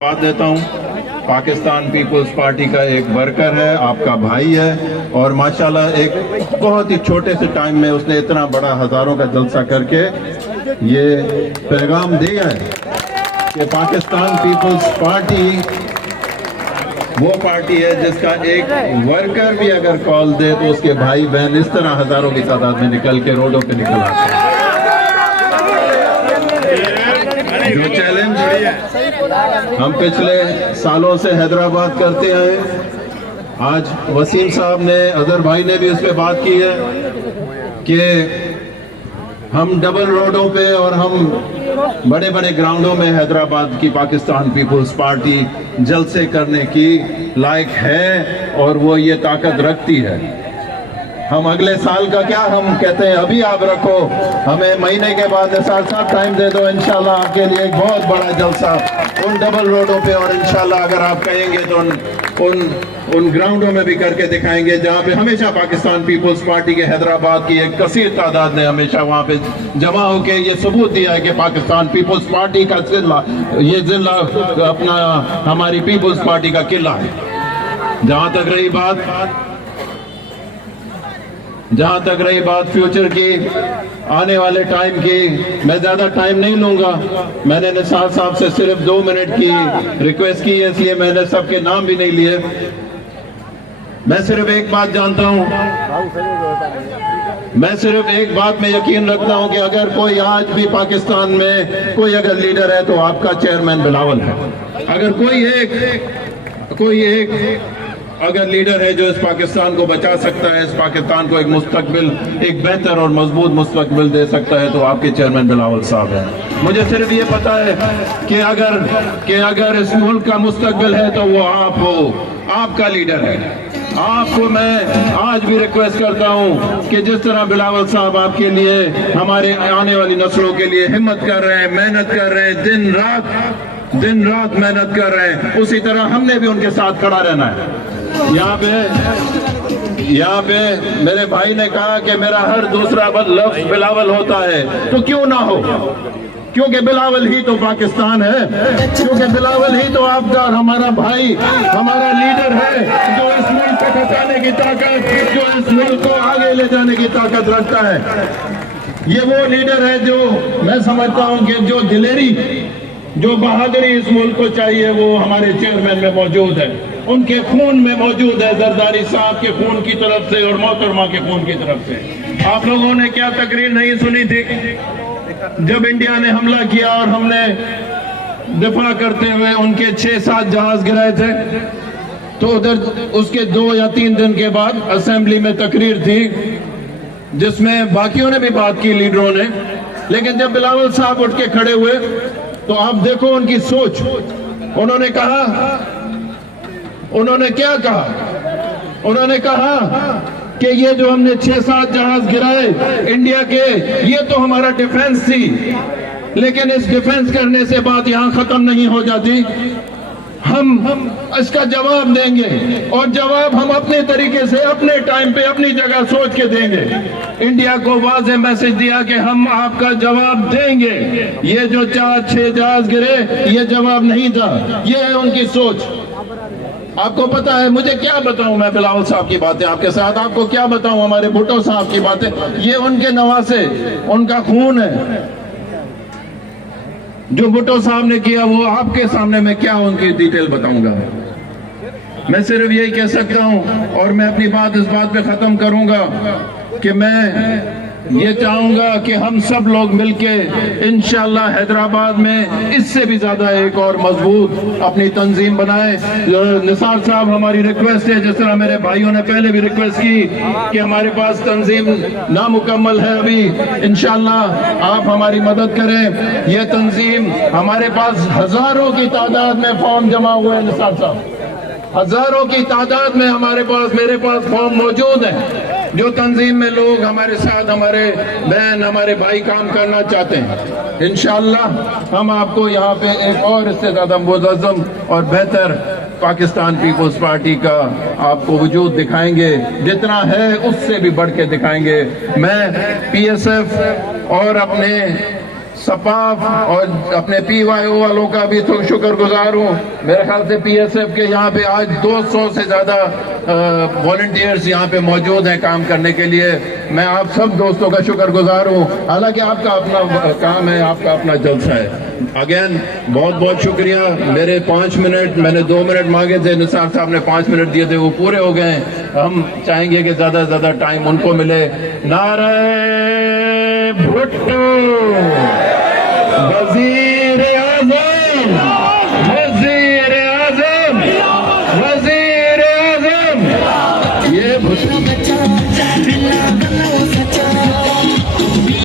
بات دیتا ہوں، پاکستان پیپلز پارٹی کا ایک ورکر ہے، آپ کا بھائی ہے، اور ماشاءاللہ ایک بہت ہی چھوٹے سے ٹائم میں اس نے اتنا بڑا ہزاروں کا جلسہ کر کے یہ پیغام دیا ہے کہ پاکستان پیپلز پارٹی وہ پارٹی ہے جس کا ایک ورکر بھی اگر کال دے تو اس کے بھائی بہن اس طرح ہزاروں کی تعداد میں نکل کے روڈوں پہ نکل آتے ہیں۔ جو چیلنج ہم پچھلے سالوں سے حیدرآباد کرتے ہیں، آج وسیم صاحب نے، اظہر بھائی نے بھی اس پہ بات کی ہے کہ ہم ڈبل روڈوں پہ اور ہم بڑے بڑے گراؤنڈوں میں حیدرآباد کی پاکستان پیپلز پارٹی جلسے کرنے کی لائق ہے اور وہ یہ طاقت رکھتی ہے۔ ہم اگلے سال کا کیا ہم کہتے ہیں، ابھی آپ رکھو، ہمیں مہینے کے بعد ساتھ ٹائم دے دو، انشاءاللہ آپ کے لیے ایک بہت بڑا جلسہ ان ڈبل روڈوں پہ، اور انشاءاللہ اگر آپ کہیں گے تو ان گراؤنڈوں میں بھی کر کے دکھائیں گے جہاں پہ ہمیشہ پاکستان پیپلز پارٹی کے حیدرآباد کی ایک کثیر تعداد نے ہمیشہ وہاں پہ جمع ہو کے یہ ثبوت دیا ہے کہ پاکستان پیپلز پارٹی کا ضلع، یہ ضلع اپنا ہماری پیپلز پارٹی کا قلعہ ہے۔ جہاں تک رہی بات فیوچر کی، آنے والے ٹائم کی، میں زیادہ ٹائم نہیں لوں گا۔ میں نے نثار صاحب سے صرف 2 منٹ کی ریکویسٹ کی ہے، اس لیے میں نے سب کے نام بھی نہیں لیے۔ میں صرف ایک بات جانتا ہوں، میں صرف ایک بات میں یقین رکھتا ہوں کہ اگر کوئی آج بھی پاکستان میں کوئی اگر لیڈر ہے تو آپ کا چیئرمین بلاول ہے۔ اگر کوئی ایک اگر لیڈر ہے جو اس پاکستان کو بچا سکتا ہے، اس پاکستان کو ایک مستقبل، ایک بہتر اور مضبوط مستقبل دے سکتا ہے تو آپ کے چیئرمین بلاول صاحب ہیں۔ مجھے صرف یہ پتا ہے کہ اگر اس ملک کا مستقبل ہے تو وہ آپ ہو، آپ کا لیڈر ہے۔ آپ کو میں آج بھی ریکویسٹ کرتا ہوں کہ جس طرح بلاول صاحب آپ کے لیے، ہمارے آنے والی نسلوں کے لیے ہمت کر رہے ہیں، محنت کر رہے ہیں، دن رات محنت کر رہے ہیں، اسی طرح ہم نے بھی ان کے ساتھ کھڑا رہنا ہے۔ یہاں پہ میرے بھائی نے کہا کہ میرا ہر دوسرا لفظ بلاول ہوتا ہے، تو کیوں نہ ہو، کیونکہ بلاول ہی تو پاکستان ہے، کیونکہ بلاول ہی تو آپ کا اور ہمارا بھائی، ہمارا لیڈر ہے جو اس ملک کو بچانے کی طاقت، جو اس ملک کو آگے لے جانے کی طاقت رکھتا ہے۔ یہ وہ لیڈر ہے جو میں سمجھتا ہوں کہ جو دلیری، جو بہادری اس ملک کو چاہیے وہ ہمارے چیئرمین میں موجود ہے، ان کے خون میں موجود ہے، زرداری صاحب کے خون کی طرف سے اور محترمہ کے خون کی طرف سے۔ آپ لوگوں نے کیا تقریر نہیں سنی تھی جب انڈیا نے حملہ کیا اور ہم نے دفاع کرتے ہوئے ان کے 6-7 جہاز گرائے تھے، تو ادھر اس کے 2 یا 3 دن کے بعد اسمبلی میں تقریر تھی جس میں باقیوں نے بھی بات کی، لیڈروں نے، لیکن جب بلاول صاحب اٹھ کے کھڑے ہوئے تو آپ دیکھو ان کی سوچ۔ انہوں نے کیا کہا؟ انہوں نے کہا کہ یہ جو ہم نے 6-7 جہاز گرائے انڈیا کے، یہ تو ہمارا ڈیفنس تھی، لیکن اس ڈیفنس کرنے سے بات یہاں ختم نہیں ہو جاتی، ہم اس کا جواب دیں گے، اور جواب ہم اپنے طریقے سے، اپنے ٹائم پہ، اپنی جگہ سوچ کے دیں گے۔ انڈیا کو واضح میسج دیا کہ ہم آپ کا جواب دیں گے۔ یہ جو 4-6 جہاز گرے یہ جواب نہیں تھا، یہ ہے ان کی سوچ۔ آپ کو پتا ہے مجھے کیا بتاؤں میں بلاول صاحب کی باتیں آپ کے ساتھ، آپ کو کیا بتاؤں ہمارے بھٹو صاحب کی باتیں، یہ ان کے نواسے، ان کا خون ہے۔ جو بھٹو صاحب نے کیا وہ آپ کے سامنے میں کیا ان کی ڈیٹیل بتاؤں گا۔ میں صرف یہی کہہ سکتا ہوں، اور میں اپنی بات اس بات پہ ختم کروں گا کہ میں یہ چاہوں گا کہ ہم سب لوگ مل کے انشاءاللہ حیدرآباد میں اس سے بھی زیادہ ایک اور مضبوط اپنی تنظیم بنائیں۔ نثار صاحب ہماری ریکویسٹ ہے، جس طرح میرے بھائیوں نے پہلے بھی ریکویسٹ کی کہ ہمارے پاس تنظیم نامکمل ہے ابھی، انشاءاللہ آپ ہماری مدد کریں۔ یہ تنظیم ہمارے پاس ہزاروں کی تعداد میں فارم جمع ہوئے ہیں، نثار صاحب، ہزاروں کی تعداد میں میرے پاس فارم موجود ہیں، جو تنظیم میں لوگ ہمارے ساتھ، ہمارے بہن، ہمارے بھائی کام کرنا چاہتے ہیں۔ انشاءاللہ ہم آپ کو یہاں پہ ایک اور اس سے زیادہ منظم اور بہتر پاکستان پیپلز پارٹی کا آپ کو وجود دکھائیں گے، جتنا ہے اس سے بھی بڑھ کے دکھائیں گے۔ میں پی ایس ایف اور اپنے سپاف اور اپنے پی وائی او والوں کا بھی تو شکر گزار ہوں. میرے خیال سے پی ایس ایف کے یہاں پہ آج 200 سے زیادہ والنٹیئرز یہاں پہ موجود ہیں کام کرنے کے لیے. میں آپ سب دوستوں کا شکر گزار ہوں. حالانکہ آپ کا اپنا کام ہے, آپ کا اپنا جلسہ ہے. اگین بہت بہت شکریہ. میرے 5 منٹ, میں نے 2 منٹ مانگے تھے, نثار صاحب نے 5 منٹ دیے تھے, وہ پورے ہو گئے ہیں. ہم چاہیں گے کہ زیادہ سے زیادہ ٹائم ان کو ملے. نعرہ بھٹو, وزیر